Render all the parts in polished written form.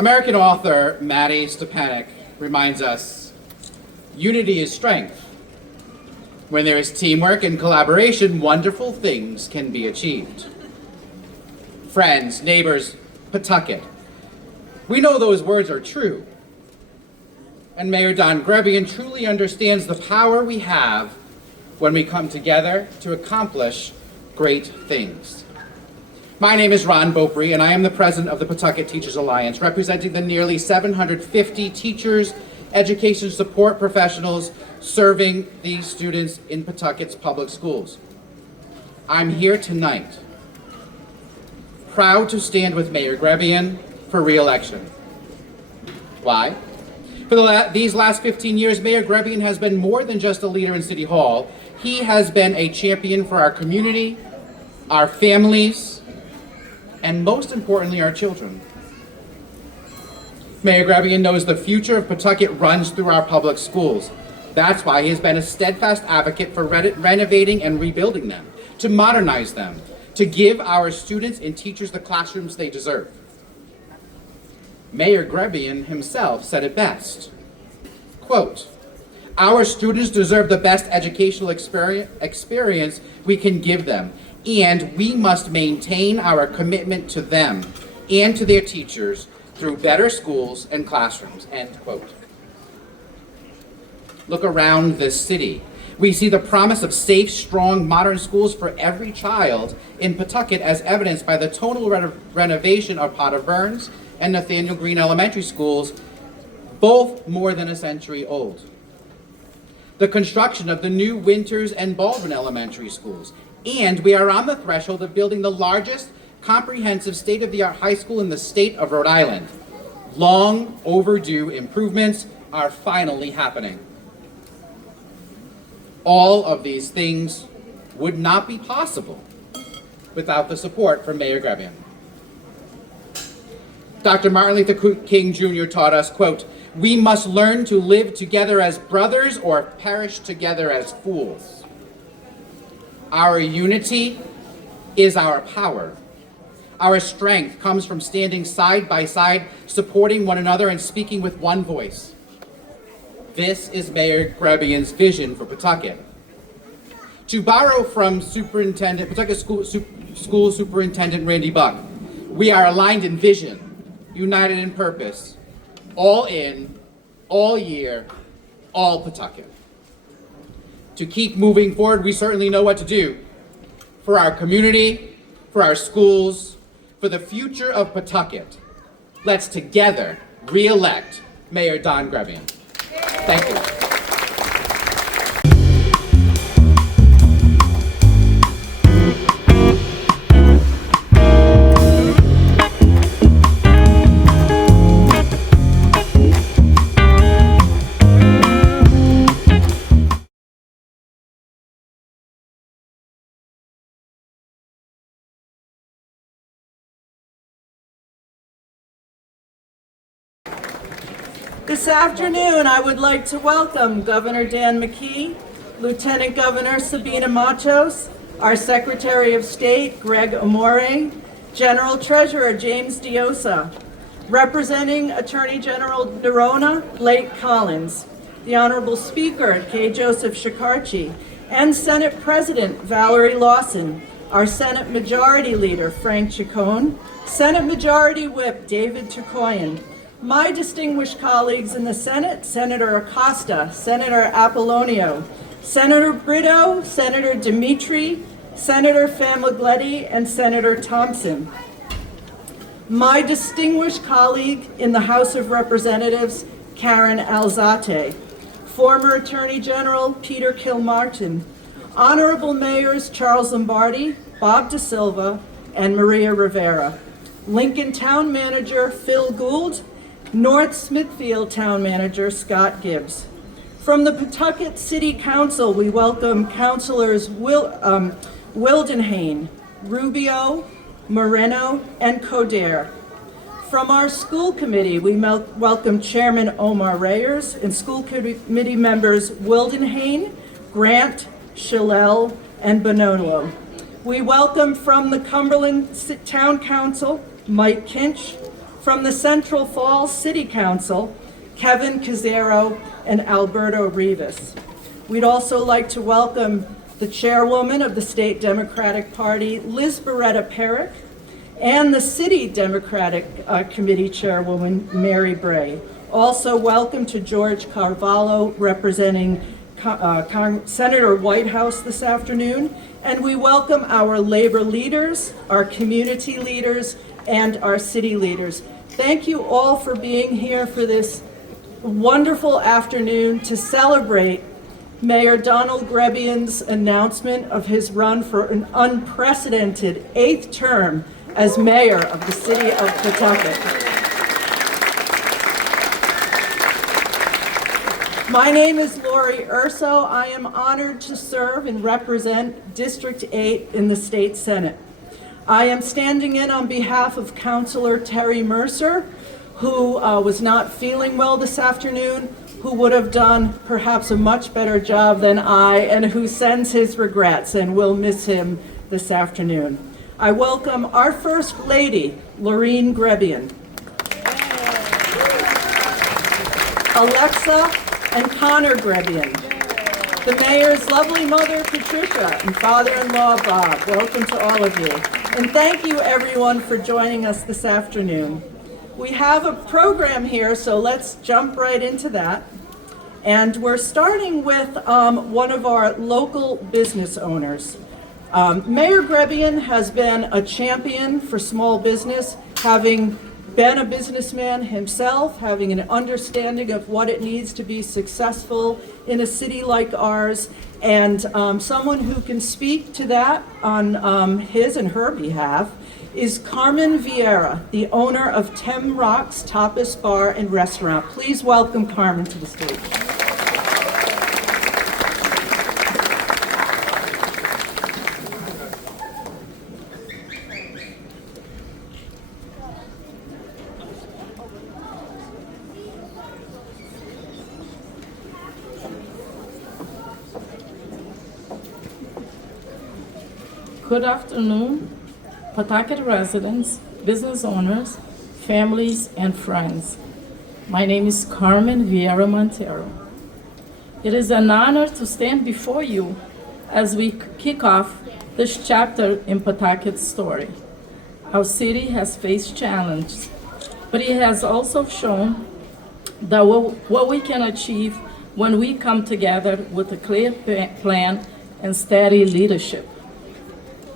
American author Maddie Stepanek reminds us, unity is strength. When there is teamwork and collaboration, wonderful things can be achieved. Friends, neighbors, Pawtucket, we know those words are true. And Mayor Don Grebien truly understands the power we have when we come together to accomplish great things. My name is Ron Beaupre, and I am the president of the Pawtucket Teachers Alliance, representing the nearly 750 teachers, education support professionals serving these students in Pawtucket's public schools. I'm here tonight, proud to stand with Mayor Grebien for re-election. Why? For these last 15 years, Mayor Grebien has been more than just a leader in City Hall. He has been a champion for our community, our families, and most importantly, our children. Mayor Grebien knows the future of Pawtucket runs through our public schools. That's why he has been a steadfast advocate for renovating and rebuilding them, to modernize them, to give our students and teachers the classrooms they deserve. Mayor Grebien himself said it best, quote, "Our students deserve the best educational experience we can give them, and we must maintain our commitment to them and to their teachers through better schools and classrooms," end quote. Look around this city. We see the promise of safe, strong, modern schools for every child in Pawtucket, as evidenced by the total renovation of Potter Burns and Nathaniel Green Elementary Schools, both more than a century old. The construction of the new Winters and Baldwin Elementary Schools, and we are on the threshold of building the largest comprehensive state-of-the-art high school in the state of Rhode Island. Long overdue improvements are finally happening. All of these things would not be possible without the support from Mayor Grebien. Dr. Martin Luther King Jr. taught us, quote, "We must learn to live together as brothers or perish together as fools." Our unity is our power. Our strength comes from standing side by side, supporting one another and speaking with one voice. This is Mayor Grebien's vision for Pawtucket. To borrow from Pawtucket School Superintendent Randy Buck, we are aligned in vision, united in purpose, all in, all year, all Pawtucket. To keep moving forward, we certainly know what to do for our community, for our schools, for the future of Pawtucket. Let's together re-elect Mayor Don Grebien. Thank you. This afternoon, I would like to welcome Governor Dan McKee, Lieutenant Governor Sabina Matos, our Secretary of State, Greg Amore, General Treasurer James Diosa, representing Attorney General Nerona, Blake Collins, the Honorable Speaker, K. Joseph Shikarchi, and Senate President Valerie Lawson, our Senate Majority Leader, Frank Chacon, Senate Majority Whip, David Turcoyan, my distinguished colleagues in the Senate, Senator Acosta, Senator Apollonio, Senator Brito, Senator Dimitri, Senator Famiglietti, and Senator Thompson. My distinguished colleague in the House of Representatives, Karen Alzate, former Attorney General Peter Kilmartin, Honorable Mayors Charles Lombardi, Bob DeSilva, and Maria Rivera, Lincoln Town Manager Phil Gould, North Smithfield Town Manager Scott Gibbs. From the Pawtucket City Council, we welcome Councilors Wildenhain, Rubio, Moreno, and Coderre. From our school committee, we welcome Chairman Omar Reyes and school committee members Wildenhain, Grant, Shillel, and Bonolo. We welcome from the Cumberland Town Council, Mike Kinch, From the Central Falls City Council, Kevin Cazzaro and Alberto Rivas. We'd also like to welcome the chairwoman of the State Democratic Party, Liz Beretta Perrick, and the City Democratic Committee Chairwoman, Mary Bray. Also welcome to George Carvalho, representing Senator Whitehouse this afternoon. And we welcome our labor leaders, our community leaders, and our city leaders. Thank you all for being here for this wonderful afternoon to celebrate Mayor Donald Grebien's announcement of his run for an unprecedented 8th term as mayor of the city of Pawtucket. My name is Lori Urso. I am honored to serve and represent District 8 in the State Senate. I am standing in on behalf of Councilor Terry Mercer, who was not feeling well this afternoon, who would have done perhaps a much better job than I, and who sends his regrets, and we'll miss him this afternoon. I welcome our First Lady, Lorene Grebien. Alexa and Connor Grebien. The mayor's lovely mother, Patricia, and father-in-law, Bob. Welcome to all of you. And thank you, everyone, for joining us this afternoon. We have a program here, so let's jump right into that. And we're starting with one of our local business owners. Mayor Grebien has been a champion for small business, having been a businessman himself, having an understanding of what it needs to be successful in a city like ours, and someone who can speak to that on his and her behalf is Carmen Vieira, the owner of Tem Rocks Tapas Bar and Restaurant. Please welcome Carmen to the stage. Good afternoon, Pawtucket residents, business owners, families, and friends. My name is Carmen Vieira Montero. It is an honor to stand before you as we kick off this chapter in Pawtucket's story. Our city has faced challenges, but it has also shown that what we can achieve when we come together with a clear plan and steady leadership.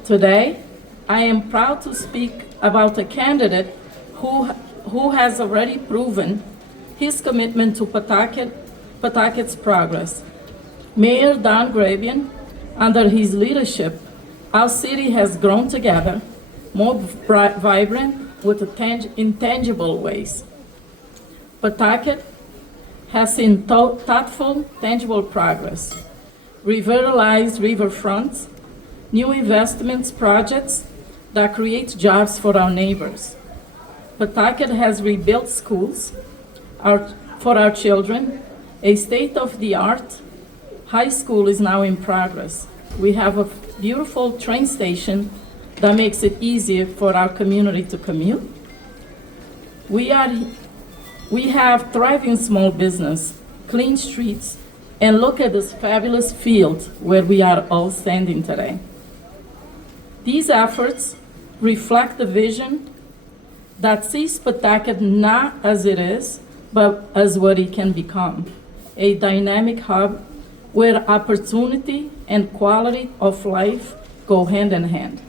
Today, I am proud to speak about a candidate who has already proven his commitment to Pawtucket's progress. Mayor Don Grebien, under his leadership, our city has grown together, more vibrant with intangible ways. Pawtucket has seen thoughtful, tangible progress, revitalized riverfronts, new investments projects that create jobs for our neighbors. Pawtucket has rebuilt schools for our children. A state-of-the-art high school is now in progress. We have a beautiful train station that makes it easier for our community to commute. We have thriving small business, clean streets, and look at this fabulous field where we are all standing today. These efforts reflect the vision that sees Pawtucket not as it is, but as what it can become, a dynamic hub where opportunity and quality of life go hand in hand.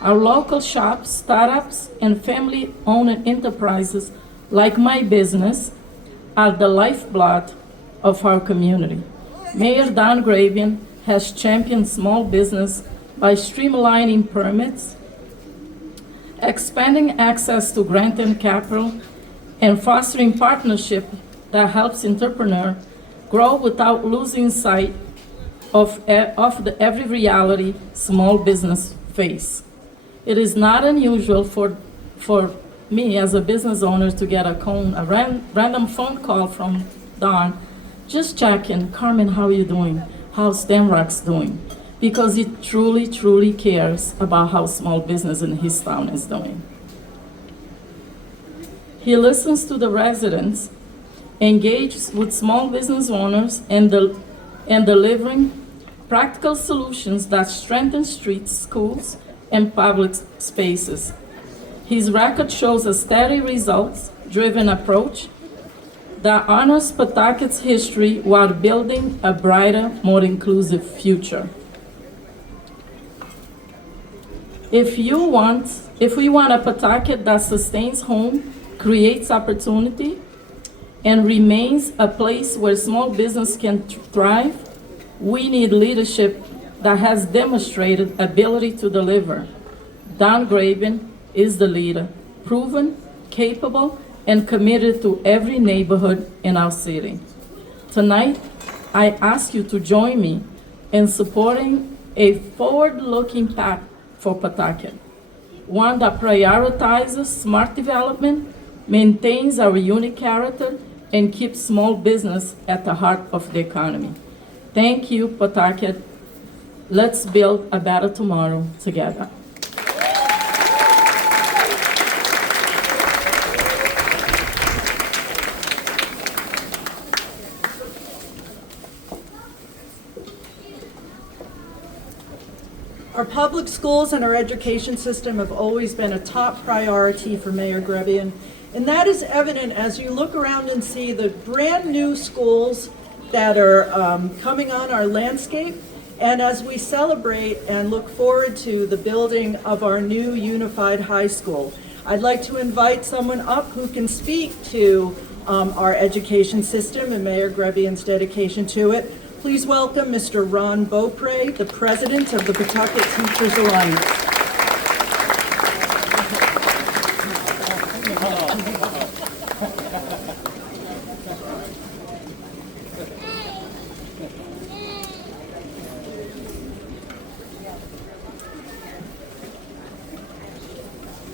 Our local shops, startups, and family-owned enterprises like my business are the lifeblood of our community. Mayor Don Grebien has championed small business by streamlining permits, expanding access to grant and capital, and fostering partnership that helps entrepreneurs grow without losing sight of every reality small business face. It is not unusual for me as a business owner to get a random phone call from Don, just checking, Carmen, how are you doing? How's Tem Rocks doing? Because he truly, truly cares about how small business in his town is doing. He listens to the residents, engages with small business owners, and delivering practical solutions that strengthen streets, schools, and public spaces. His record shows a steady results-driven approach that honors Pawtucket's history while building a brighter, more inclusive future. If we want a Pawtucket that sustains home, creates opportunity, and remains a place where small business can thrive, we need leadership that has demonstrated ability to deliver. Don Grebien is the leader, proven, capable, and committed to every neighborhood in our city. Tonight, I ask you to join me in supporting a forward-looking path for Pawtucket, one that prioritizes smart development, maintains our unique character, and keeps small business at the heart of the economy. Thank you, Pawtucket. Let's build a better tomorrow together. Our public schools and our education system have always been a top priority for Mayor Grebien, and that is evident as you look around and see the brand new schools that are coming on our landscape, and as we celebrate and look forward to the building of our new unified high school. I'd like to invite someone up who can speak to our education system and Mayor Grebien's dedication to it. Please welcome Mr. Ron Beaupre, the president of the Pawtucket Teachers Alliance.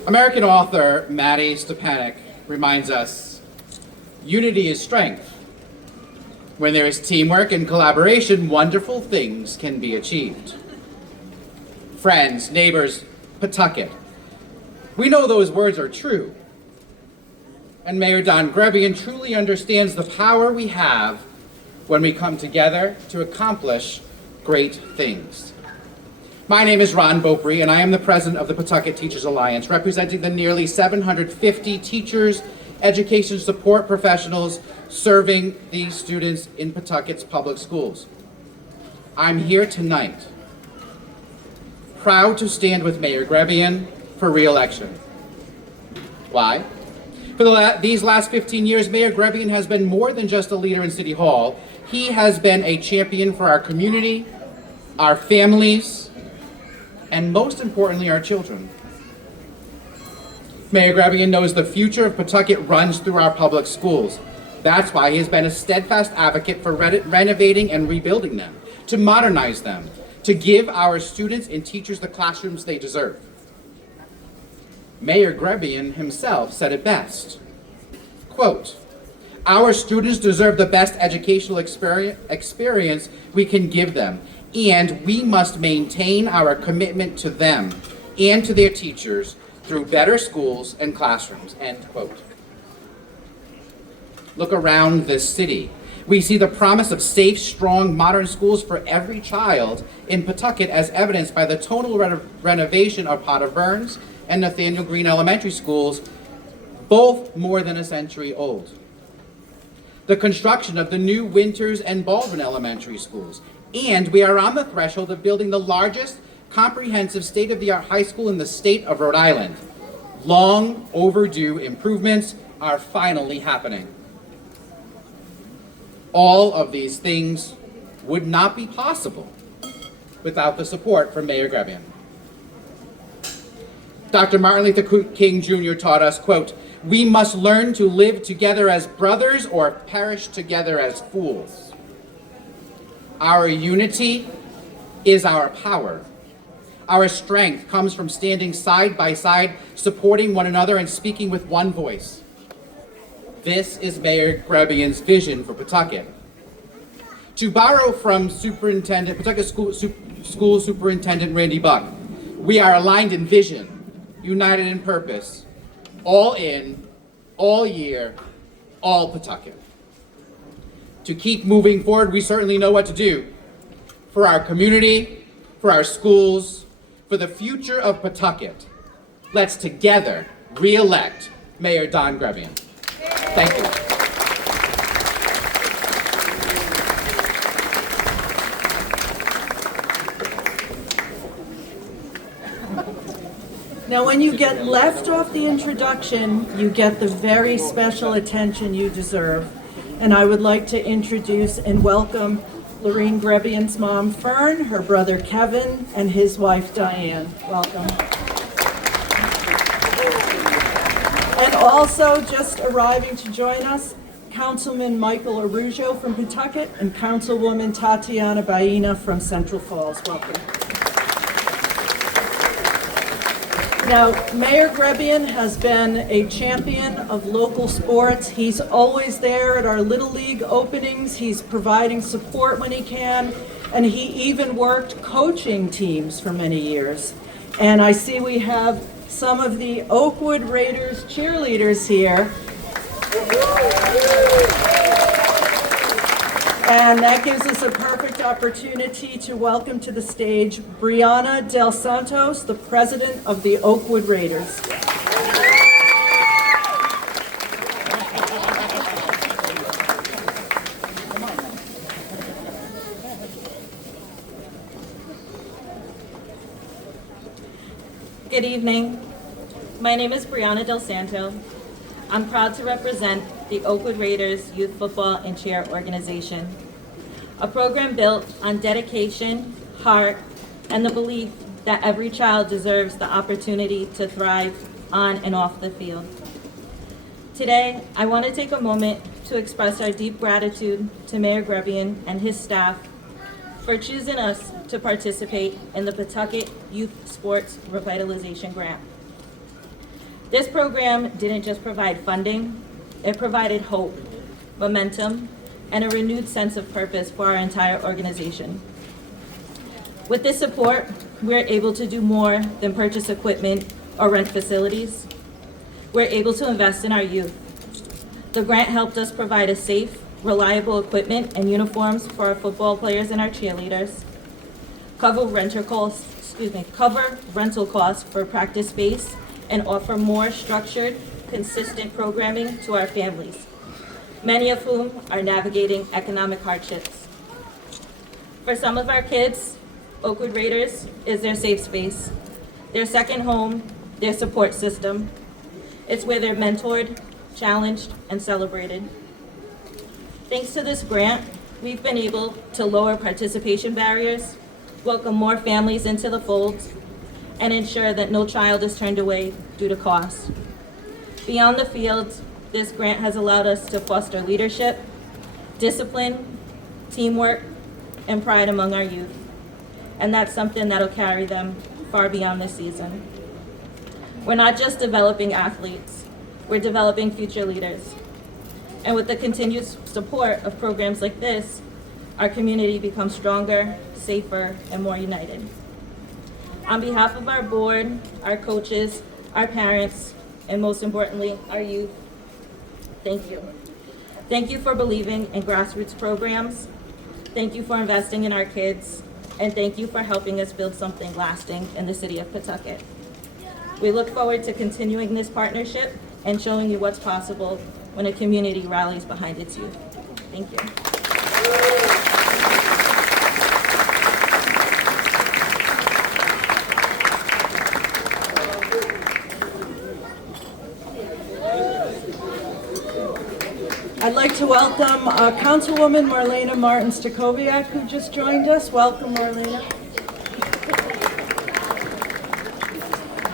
American author Maddie Stepanek reminds us, unity is strength. When there is teamwork and collaboration, wonderful things can be achieved. Friends, neighbors, Pawtucket, we know those words are true. And Mayor Don Grebien truly understands the power we have when we come together to accomplish great things. My name is Ron Beaupre, and I am the president of the Pawtucket Teachers Alliance, representing the nearly 750 teachers, education support professionals serving these students in Pawtucket's public schools. I'm here tonight, proud to stand with Mayor Grebien for re-election. Why? For these last 15 years, Mayor Grebien has been more than just a leader in City Hall. He has been a champion for our community, our families, and most importantly, our children. Mayor Grebien knows the future of Pawtucket runs through our public schools. That's why he has been a steadfast advocate for renovating and rebuilding them, to modernize them, to give our students and teachers the classrooms they deserve. Mayor Grebien himself said it best, quote, "Our students deserve the best educational experience we can give them, and we must maintain our commitment to them and to their teachers through better schools and classrooms," end quote. Look around this city. We see the promise of safe, strong, modern schools for every child in Pawtucket, as evidenced by the total renovation of Potter Burns and Nathaniel Green Elementary Schools, both more than a century old. The construction of the new Winters and Baldwin Elementary Schools, and we are on the threshold of building the largest comprehensive state-of-the-art high school in the state of Rhode Island. Long overdue improvements are finally happening. All of these things would not be possible without the support from Mayor Grebien. Dr. Martin Luther King Jr. taught us, quote, "We must learn to live together as brothers or perish together as fools." Our unity is our power. Our strength comes from standing side by side, supporting one another, and speaking with one voice. This is Mayor Grebien's vision for Pawtucket. To borrow from Pawtucket School Superintendent Randy Buck, we are aligned in vision, united in purpose, all in, all year, all Pawtucket. To keep moving forward, we certainly know what to do for our community, for our schools, for the future of Pawtucket. Let's together re-elect Mayor Don Grebien. Thank you. Now, when you get left off the introduction, you get the very special attention you deserve. And I would like to introduce and welcome Lorene Grebien's mom, Fern, her brother Kevin, and his wife Diane. Welcome. And also just arriving to join us, Councilman Michael Arujo from Pawtucket and Councilwoman Tatiana Baina from Central Falls. Welcome. Now, Mayor Grebien has been a champion of local sports. He's always there at our Little League openings. He's providing support when he can, and he even worked coaching teams for many years. And I see we have some of the Oakwood Raiders cheerleaders here. And that gives us a perfect opportunity to welcome to the stage Brianna Del Santos, the president of the Oakwood Raiders. Good evening. My name is Brianna Del Santo. I'm proud to represent the Oakwood Raiders Youth Football and Cheer Organization, a program built on dedication, heart, and the belief that every child deserves the opportunity to thrive on and off the field. Today, I want to take a moment to express our deep gratitude to Mayor Grebien and his staff for choosing us to participate in the Pawtucket Youth Sports Revitalization Grant. This program didn't just provide funding, it provided hope, momentum, and a renewed sense of purpose for our entire organization. With this support, we're able to do more than purchase equipment or rent facilities. We're able to invest in our youth. The grant helped us provide a safe, reliable equipment and uniforms for our football players and our cheerleaders, cover rental costs for practice space, and offer more structured, consistent programming to our families, many of whom are navigating economic hardships. For some of our kids, Oakwood Raiders is their safe space, their second home, their support system. It's where they're mentored, challenged, and celebrated. Thanks to this grant, we've been able to lower participation barriers, welcome more families into the fold, and ensure that no child is turned away due to cost. Beyond the field, this grant has allowed us to foster leadership, discipline, teamwork, and pride among our youth. And that's something that'll carry them far beyond this season. We're not just developing athletes, we're developing future leaders. And with the continued support of programs like this, our community becomes stronger, safer, and more united. On behalf of our board, our coaches, our parents, and most importantly, our youth, thank you. Thank you for believing in grassroots programs. Thank you for investing in our kids. And thank you for helping us build something lasting in the city of Pawtucket. We look forward to continuing this partnership and showing you what's possible when a community rallies behind its youth. Thank you. I'd like to welcome Councilwoman Marlena Martin-Stakoviak, who just joined us. Welcome, Marlena.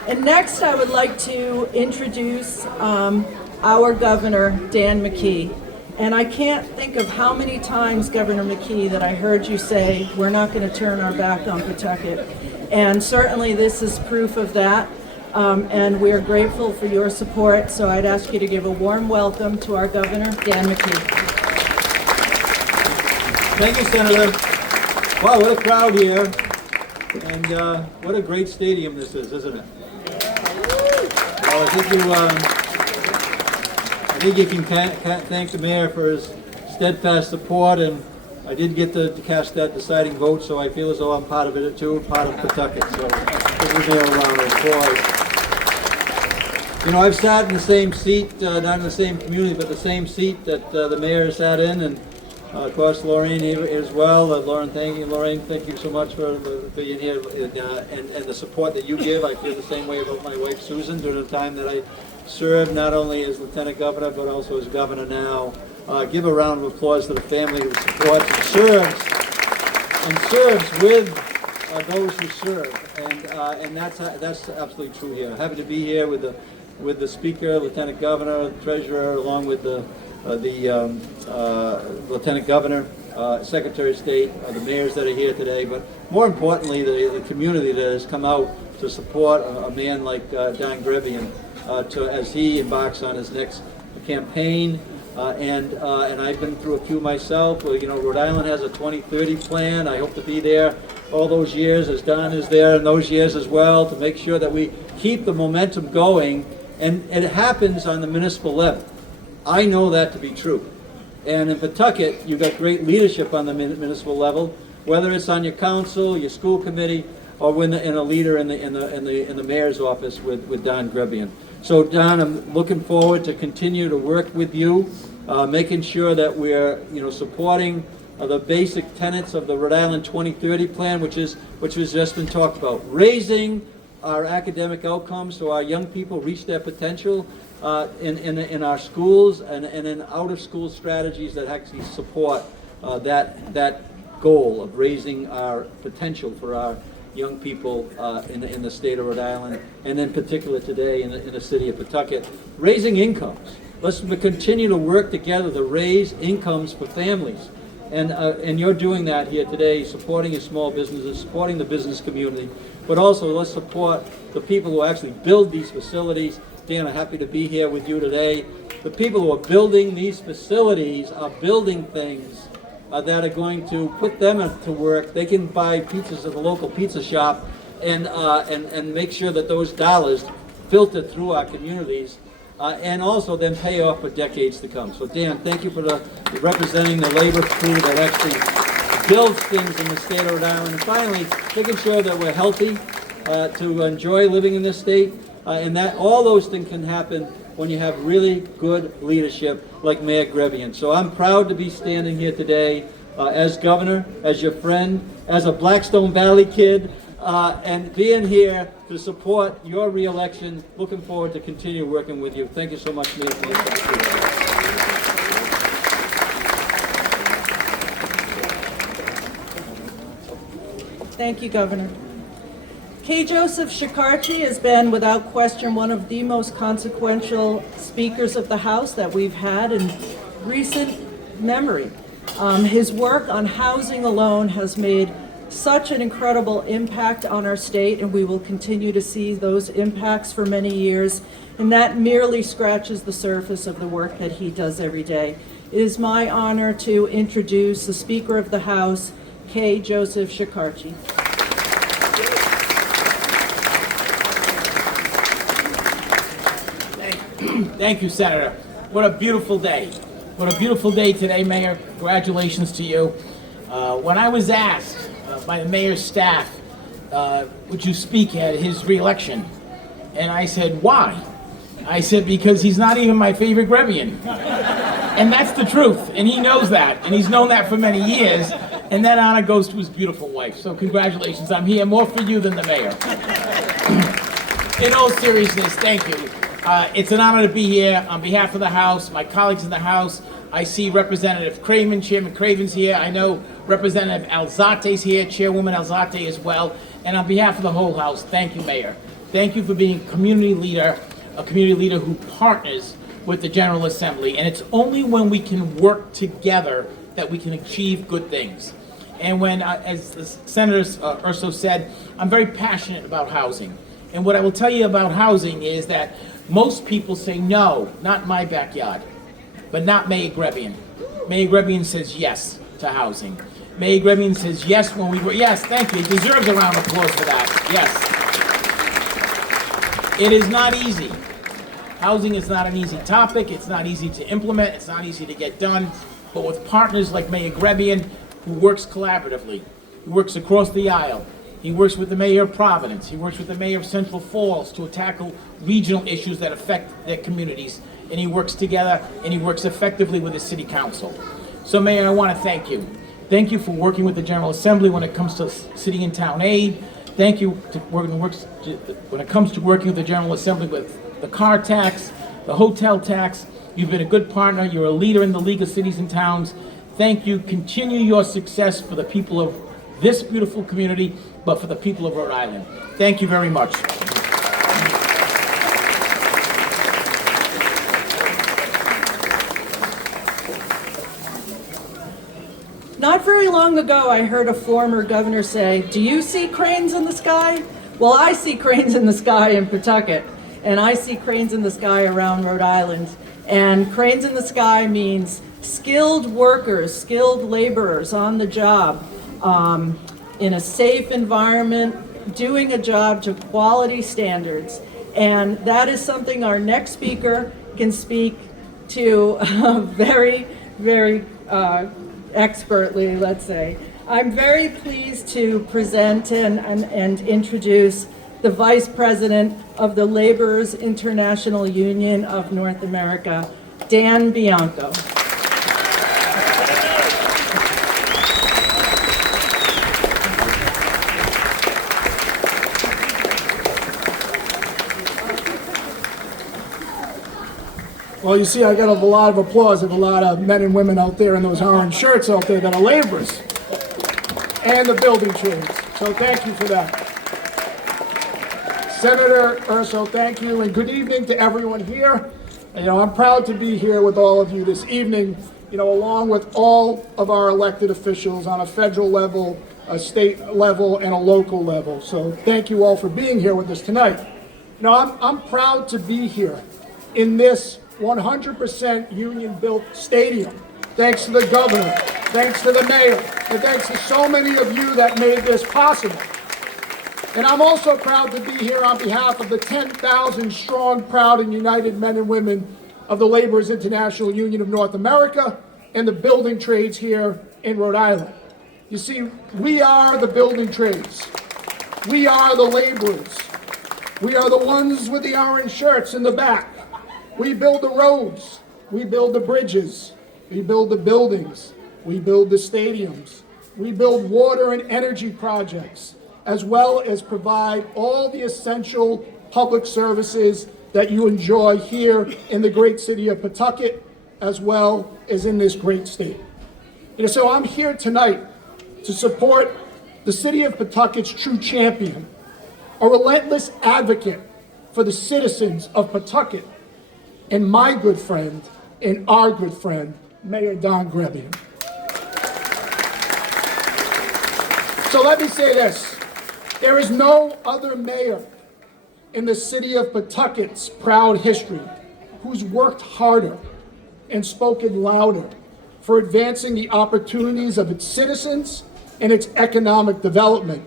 And next, I would like to introduce our governor, Dan McKee. And I can't think of how many times, Governor McKee, that I heard you say, we're not going to turn our back on Pawtucket. And certainly this is proof of that. And we're grateful for your support, so I'd ask you to give a warm welcome to our governor, Dan McKee. Thank you, Senator. Wow, what a crowd here. And what a great stadium this is, isn't it? Well, I think I think you can thank the mayor for his steadfast support, and I did get to cast that deciding vote, so I feel as though I'm part of it too, part of Pawtucket. So give the mayor a round of applause. You know, I've sat in the same seat, not in the same community, but the same seat that the mayor sat in, and of course Lorraine as well. Lorraine, thank you so much for being here and the support that you give. I feel the same way about my wife Susan during the time that I served, not only as Lieutenant Governor, but also as Governor now. Give a round of applause to the family who supports and serves with those who serve, and that's absolutely true here. Happy to be here with the Speaker, Lieutenant Governor, Treasurer, along with the Lieutenant Governor, Secretary of State, the mayors that are here today, but more importantly, the community that has come out to support a man like Don Grebien as he embarks on his next campaign. And I've been through a few myself. Well, you know, Rhode Island has a 2030 plan. I hope to be there all those years, as Don is there in those years as well, to make sure that we keep the momentum going. And it happens on the municipal level. I know that to be true. And in Pawtucket, you've got great leadership on the municipal level, whether it's on your council, your school committee, or in a leader in the mayor's office with Don Grebien. So Don, I'm looking forward to continue to work with you, making sure that we're supporting the basic tenets of the Rhode Island 2030 plan, which has just been talked about, raising our academic outcomes so our young people reach their potential in our schools and in out-of-school strategies that actually support that goal of raising our potential for our young people in the state of Rhode Island, and in particular today in the city of Pawtucket, raising incomes. Let's continue to work together to raise incomes for families. And you're doing that here today, supporting your small businesses, supporting the business community, but also let's support the people who actually build these facilities. Dan, I'm happy to be here with you today. The people who are building these facilities are building things that are going to put them to work. They can buy pizzas at the local pizza shop and make sure that those dollars filter through our communities and also then pay off for decades to come. So Dan, thank you for representing the labor crew that actually builds things in the state of Rhode Island. And finally, making sure that we're healthy to enjoy living in this state, and that all those things can happen when you have really good leadership like Mayor Grebien. So I'm proud to be standing here today as governor, as your friend, as a Blackstone Valley kid, and being here to support your reelection. Looking forward to continue working with you. Thank you so much, Mayor, for this opportunity. Thank you, Governor. K. Joseph Shekarchi has been, without question, one of the most consequential speakers of the House that we've had in recent memory. His work on housing alone has made such an incredible impact on our state, and we will continue to see those impacts for many years, and that merely scratches the surface of the work that he does every day. It is my honor to introduce the Speaker of the House, K. Joseph Shekarchi. Thank you, Senator. What a beautiful day. What a beautiful day today, Mayor. Congratulations to you. When I was asked by the mayor's staff, would you speak at his reelection? And I said, why? I said, because he's not even my favorite Grebien. And that's the truth, and he knows that, and he's known that for many years, and that honor goes to his beautiful wife. So congratulations. I'm here more for you than the mayor. In all seriousness, thank you. It's an honor to be here on behalf of the House, my colleagues in the House. I see Representative Craven, Chairman Craven's here. I know Representative Alzate's here, Chairwoman Alzate as well. And on behalf of the whole House, thank you, Mayor. Thank you for being a community leader who partners with the General Assembly. And it's only when we can work together that we can achieve good things. And when, as the Senator Urso said, I'm very passionate about housing. And what I will tell you about housing is that most people say, no, not my backyard, but not Mayor Grebien. Mayor Grebien says yes to housing. Mayor Grebien says yes when we were, yes, thank you. He deserves a round of applause for that, yes. It is not easy. Housing is not an easy topic, it's not easy to implement, it's not easy to get done, but with partners like Mayor Grebien, who works collaboratively, who works across the aisle, he works with the Mayor of Providence, he works with the Mayor of Central Falls to tackle regional issues that affect their communities, and he works together and he works effectively with the City Council. So Mayor, I want to thank you. Thank you for working with the General Assembly when it comes to city and town aid. Thank you when it comes to working with the General Assembly with the car tax, the hotel tax. You've been a good partner. You're a leader in the League of Cities and Towns. Thank you. Continue your success for the people of this beautiful community, but for the people of Rhode Island. Thank you very much. Not very long ago, I heard a former governor say, "Do you see cranes in the sky?" Well, I see cranes in the sky in Pawtucket, and I see cranes in the sky around Rhode Island. And cranes in the sky means skilled workers, skilled laborers on the job, in a safe environment, doing a job to quality standards. And that is something our next speaker can speak to very, very expertly, let's say. I'm very pleased to present and introduce the Vice President of the Laborers International Union of North America, Dan Bianco. Well, you see, I got a lot of applause of a lot of men and women out there in those orange shirts out there that are laborers and the building trades. So thank you for that. Senator Urso, thank you, and good evening to everyone here. I'm proud to be here with all of you this evening, along with all of our elected officials on a federal level, a state level, and a local level. So thank you all for being here with us tonight. I'm proud to be here in this 100% union-built stadium. Thanks to the governor, thanks to the mayor, and thanks to so many of you that made this possible. And I'm also proud to be here on behalf of the 10,000 strong, proud, and united men and women of the Laborers International Union of North America and the building trades here in Rhode Island. You see, we are the building trades. We are the laborers. We are the ones with the orange shirts in the back. We build the roads, we build the bridges, we build the buildings, we build the stadiums, we build water and energy projects, as well as provide all the essential public services that you enjoy here in the great city of Pawtucket, as well as in this great state. So I'm here tonight to support the city of Pawtucket's true champion, a relentless advocate for the citizens of Pawtucket, and my good friend, and our good friend, Mayor Don Grebien. So let me say this. There is no other mayor in the city of Pawtucket's proud history who's worked harder and spoken louder for advancing the opportunities of its citizens and its economic development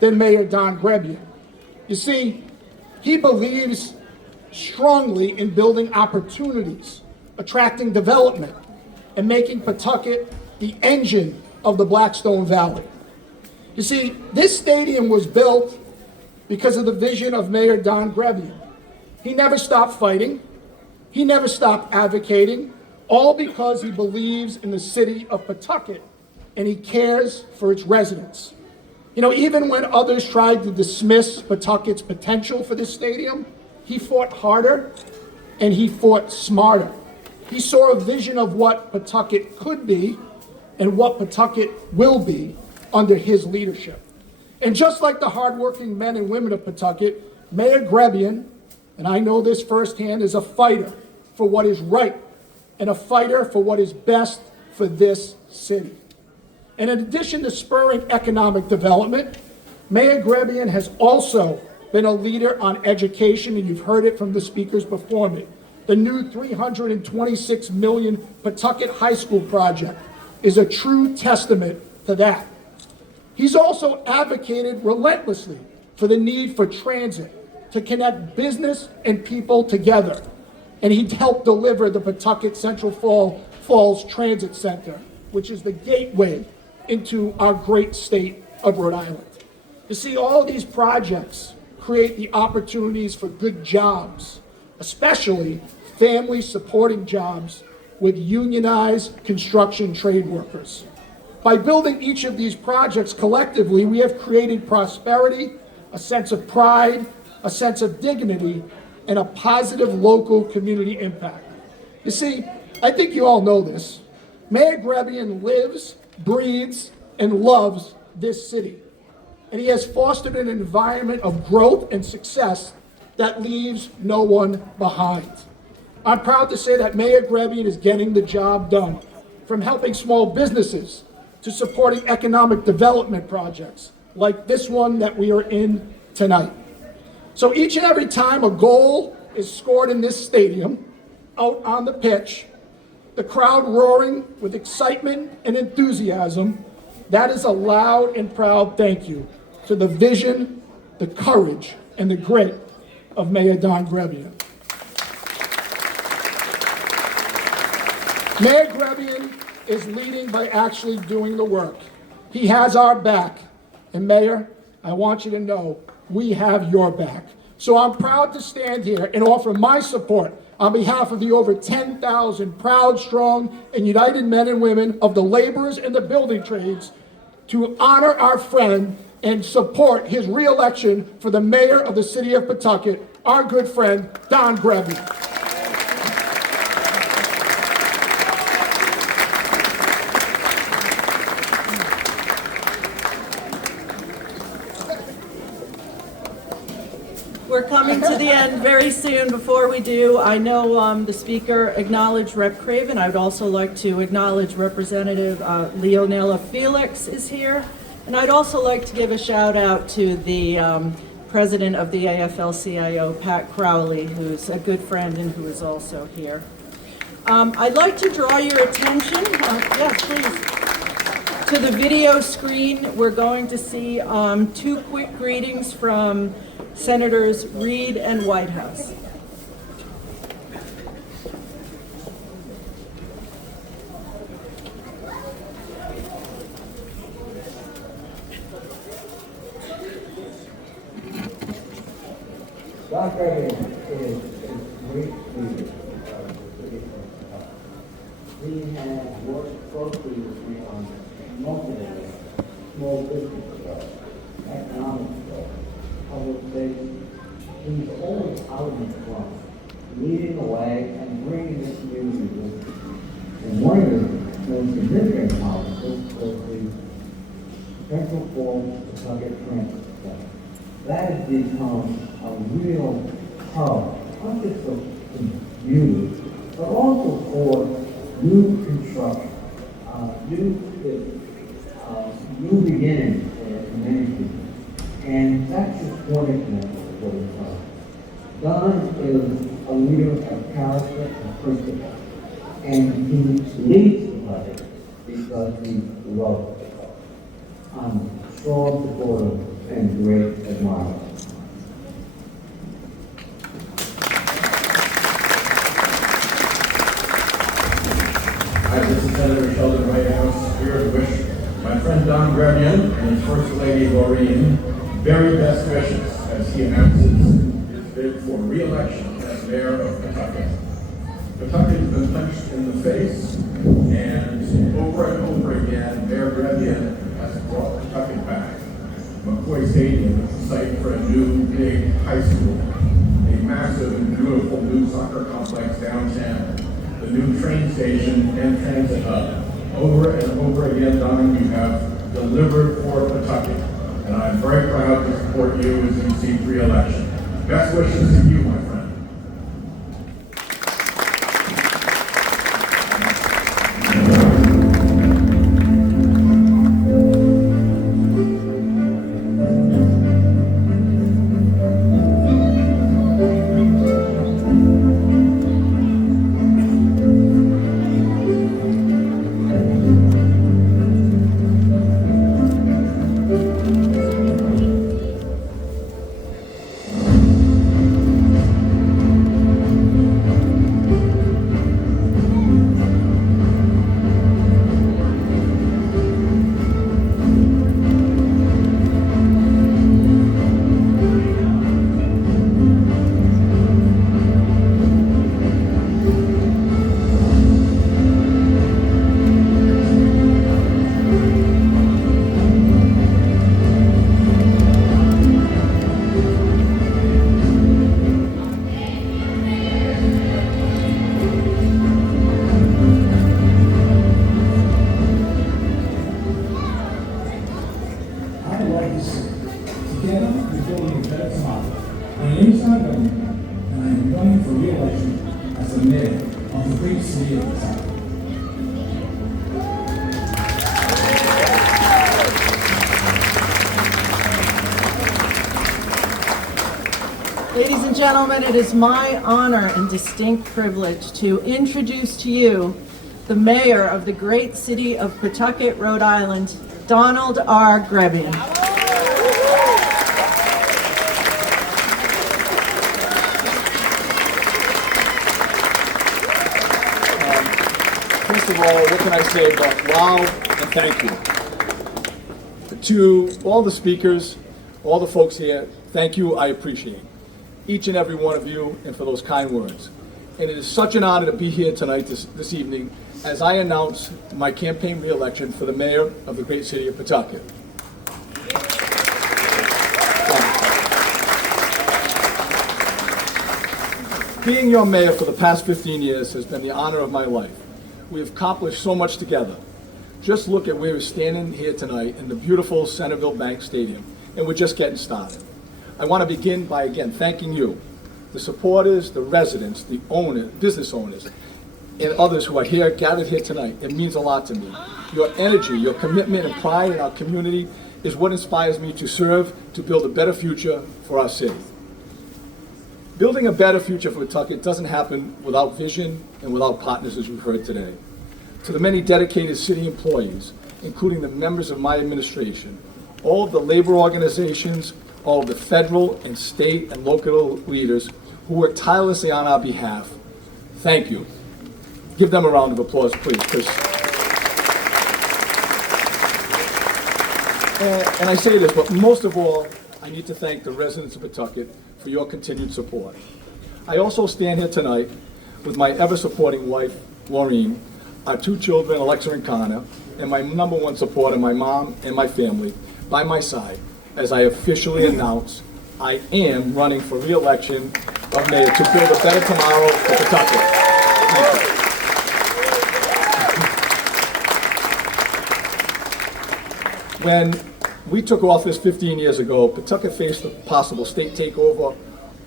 than Mayor Don Grebien. You see, he believes strongly in building opportunities, attracting development, and making Pawtucket the engine of the Blackstone Valley. You see, this stadium was built because of the vision of Mayor Don Grebien. He never stopped fighting. He never stopped advocating, all because he believes in the city of Pawtucket and he cares for its residents. Even when others tried to dismiss Pawtucket's potential for this stadium, he fought harder and he fought smarter. He saw a vision of what Pawtucket could be and what Pawtucket will be under his leadership. And just like the hardworking men and women of Pawtucket, Mayor Grebien, and I know this firsthand, is a fighter for what is right and a fighter for what is best for this city. And in addition to spurring economic development, Mayor Grebien has also been a leader on education, and you've heard it from the speakers before me. The new $326 million Pawtucket High School project is a true testament to that. He's also advocated relentlessly for the need for transit to connect business and people together, and he helped deliver the Pawtucket Central Falls Transit Center, which is the gateway into our great state of Rhode Island. You see, all these projects create the opportunities for good jobs, especially family supporting jobs with unionized construction trade workers. By building each of these projects collectively, we have created prosperity, a sense of pride, a sense of dignity, and a positive local community impact. You see, I think you all know this. Mayor Grebien lives, breathes, and loves this city. And he has fostered an environment of growth and success that leaves no one behind. I'm proud to say that Mayor Grebien is getting the job done, from helping small businesses to supporting economic development projects like this one that we are in tonight. So each and every time a goal is scored in this stadium, out on the pitch, the crowd roaring with excitement and enthusiasm, that is a loud and proud thank you to the vision, the courage, and the grit of Mayor Don Grebien. Mayor Grebien is leading by actually doing the work. He has our back. And Mayor, I want you to know we have your back. So I'm proud to stand here and offer my support on behalf of the over 10,000 proud, strong, and united men and women of the laborers and the building trades to honor our friend and support his re-election for the mayor of the city of Pawtucket, our good friend, Don Grebien. We're coming to the end very soon. Before we do, I know the speaker acknowledged Rep. Craven. I would also like to acknowledge Representative Leonela Felix is here. And I'd also like to give a shout out to the president of the AFL-CIO, Pat Crowley, who's a good friend and who is also here. I'd like to draw your attention, yes, please, to the video screen. We're going to see two quick greetings from Senators Reed and Whitehouse. Don Grebien is a great leader of the city of Pawtucket. He has worked closely with me on multiple small business growth, economic growth, public safety. He's always out in front, leading the way and bringing the community with him. And one of the most significant accomplishments was the Central Falls Pawtucket Transit Center. That has become a real hub, not just for commuters, but also for new construction, new beginnings for many people. And that's just one example of what it's done. Don is a leader of character and principle, and he leads the project because he loves it. I'm a strong supporter and great admirer. Hi, this is Senator Sheldon Whitehouse, here to wish my friend Don Grebien and his First Lady Maureen very best wishes as he announces his bid for re-election as mayor of Pawtucket. Pawtucket has been punched in the face, and over again, Mayor Grebien has brought Pawtucket back. McCoy Stadium is the site for a new big high school, a massive and beautiful new soccer complex downtown, the new train station and transit hub. Over and over again, Don, you have delivered for Pawtucket, and I'm very proud to support you as you seek re-election. Best wishes to you, my friend. gentlemen, it is my honor and distinct privilege to introduce to you the mayor of the great city of Pawtucket, Rhode Island, Donald R. Grebien. First of all, what can I say but wow and thank you. To all the speakers, all the folks here, thank you, I appreciate each and every one of you and for those kind words. And it is such an honor to be here tonight, this evening, as I announce my campaign re-election for the mayor of the great city of Pawtucket. Being your mayor for the past 15 years has been the honor of my life. We have accomplished so much together. Just look at where we're standing here tonight in the beautiful Centreville Bank Stadium, and we're just getting started. I want to begin by again thanking you, the supporters, the residents, the owners, business owners, and others who are here, gathered here tonight. It means a lot to me. Your energy, your commitment and pride in our community is what inspires me to serve to build a better future for our city. Building a better future for Pawtucket doesn't happen without vision and without partners, as we've heard today. To the many dedicated city employees, including the members of my administration, all of the labor organizations, all of the federal and state and local leaders who work tirelessly on our behalf, thank you. Give them a round of applause, please. And I say this, but most of all, I need to thank the residents of Pawtucket for your continued support. I also stand here tonight with my ever-supporting wife, Maureen, our two children, Alexa and Connor, and my number one supporter, my mom and my family, by my side, as I officially announce I am running for re-election of mayor to build a better tomorrow for Pawtucket. Thank you. When we took office 15 years ago, Pawtucket faced a possible state takeover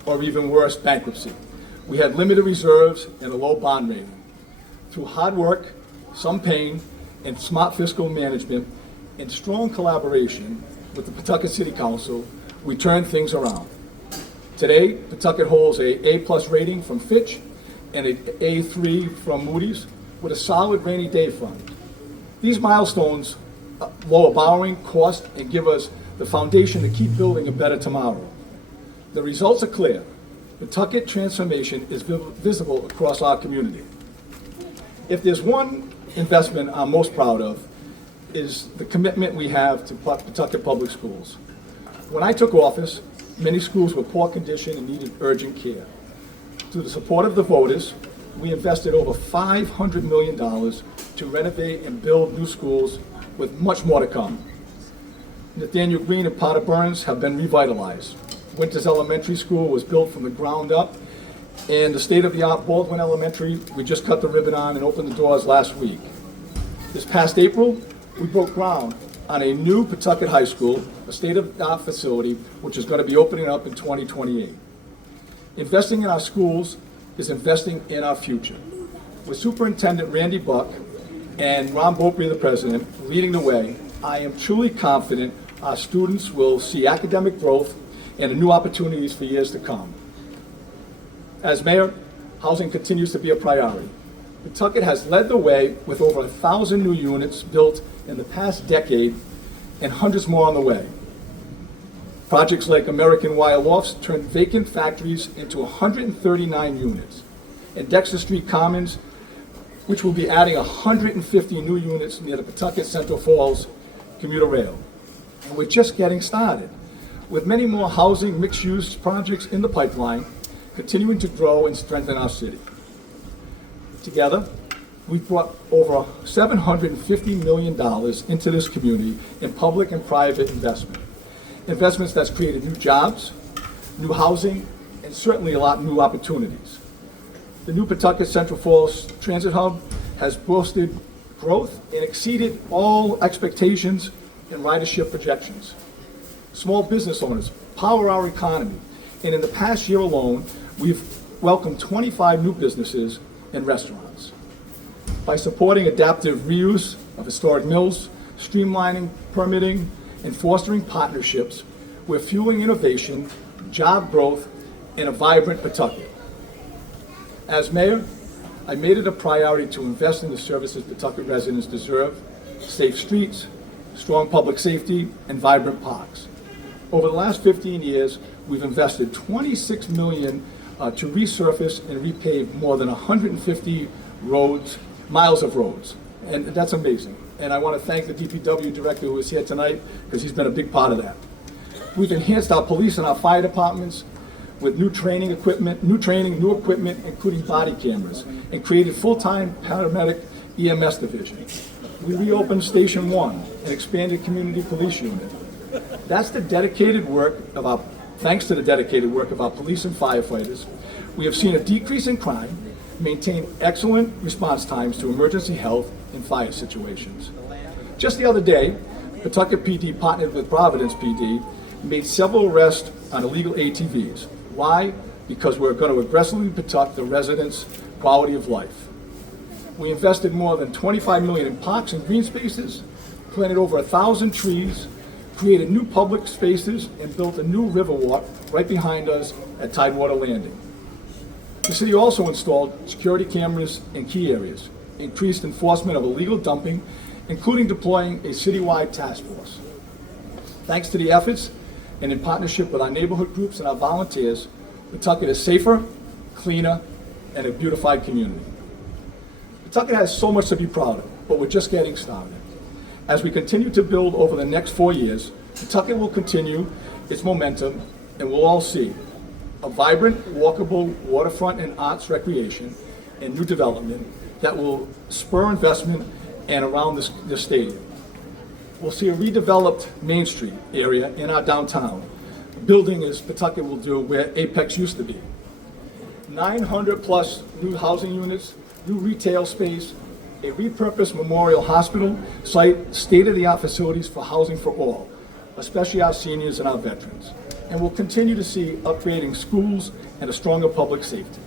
or even worse, bankruptcy. We had limited reserves and a low bond rating. Through hard work, some pain, and smart fiscal management, and strong collaboration with the Pawtucket City Council, we turned things around. Today, Pawtucket holds a A+ rating from Fitch and an A3 from Moody's with a solid rainy day fund. These milestones lower borrowing costs and give us the foundation to keep building a better tomorrow. The results are clear. Pawtucket transformation is visible across our community. If there's one investment I'm most proud of, is the commitment we have to Pawtucket Public Schools. When I took office, many schools were poor condition and needed urgent care. Through the support of the voters, we invested over $500 million to renovate and build new schools with much more to come. Nathaniel Green and Potter Burns have been revitalized. Winters Elementary School was built from the ground up, and the state-of-the-art Baldwin Elementary, we just cut the ribbon on and opened the doors last week. This past April, we broke ground on a new Pawtucket High School, a state-of-the-art facility, which is going to be opening up in 2028. Investing in our schools is investing in our future. With Superintendent Randy Buck and Ron Beaupre, the president, leading the way, I am truly confident our students will see academic growth and new opportunities for years to come. As mayor, housing continues to be a priority. Pawtucket has led the way with over 1,000 new units built in the past decade and hundreds more on the way. Projects like American Wire Lofts turned vacant factories into 139 units, and Dexter Street Commons, which will be adding 150 new units near the Pawtucket Central Falls commuter rail. And we're just getting started, with many more housing mixed-use projects in the pipeline, continuing to grow and strengthen our city. Together, we've brought over $750 million into this community in public and private investment. Investments that's created new jobs, new housing, and certainly a lot of new opportunities. The new Pawtucket Central Falls Transit Hub has boosted growth and exceeded all expectations and ridership projections. Small business owners power our economy, and in the past year alone, we've welcomed 25 new businesses and restaurants. By supporting adaptive reuse of historic mills, streamlining permitting, and fostering partnerships, we're fueling innovation, job growth, and a vibrant Pawtucket. As mayor, I made it a priority to invest in the services Pawtucket residents deserve: safe streets, strong public safety, and vibrant parks. Over the last 15 years, we've invested $26 million to resurface and repave more than 150 miles of roads. And that's amazing. And I want to thank the DPW director who is here tonight, because he's been a big part of that. We've enhanced our police and our fire departments with new equipment, including body cameras, and created full-time paramedic EMS division. We reopened Station 1 and expanded community police unit. Thanks to the dedicated work of our police and firefighters, we have seen a decrease in crime, maintained excellent response times to emergency health and fire situations. Just the other day, Pawtucket PD partnered with Providence PD and made several arrests on illegal ATVs. Why? Because we're going to aggressively protect the residents' quality of life. We invested more than $25 million in parks and green spaces, planted over 1,000 trees, created new public spaces, and built a new river walk right behind us at Tidewater Landing. The city also installed security cameras in key areas, increased enforcement of illegal dumping, including deploying a citywide task force. Thanks to the efforts and in partnership with our neighborhood groups and our volunteers, Pawtucket is safer, cleaner, and a beautified community. Pawtucket has so much to be proud of, but we're just getting started. As we continue to build over the next 4 years, Pawtucket will continue its momentum, and we'll all see a vibrant, walkable waterfront and arts recreation and new development that will spur investment and around this stadium. We'll see a redeveloped Main Street area in our downtown, building as Pawtucket will do where Apex used to be. 900 plus new housing units, new retail space, a repurposed memorial hospital site, state-of-the-art facilities for housing for all, especially our seniors and our veterans. And we'll continue to see upgrading schools and a stronger public safety.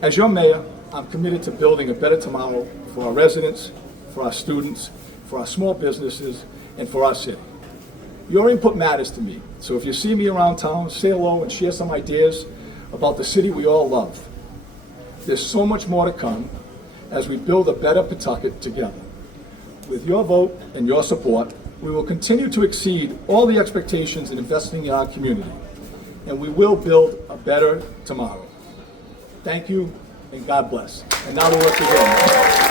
As your mayor, I'm committed to building a better tomorrow for our residents, for our students, for our small businesses, and for our city. Your input matters to me, so if you see me around town, say hello and share some ideas about the city we all love. There's so much more to come as we build a better Pawtucket together. With your vote and your support, we will continue to exceed all the expectations in investing in our community, and we will build a better tomorrow. Thank you, and God bless. And now to work together.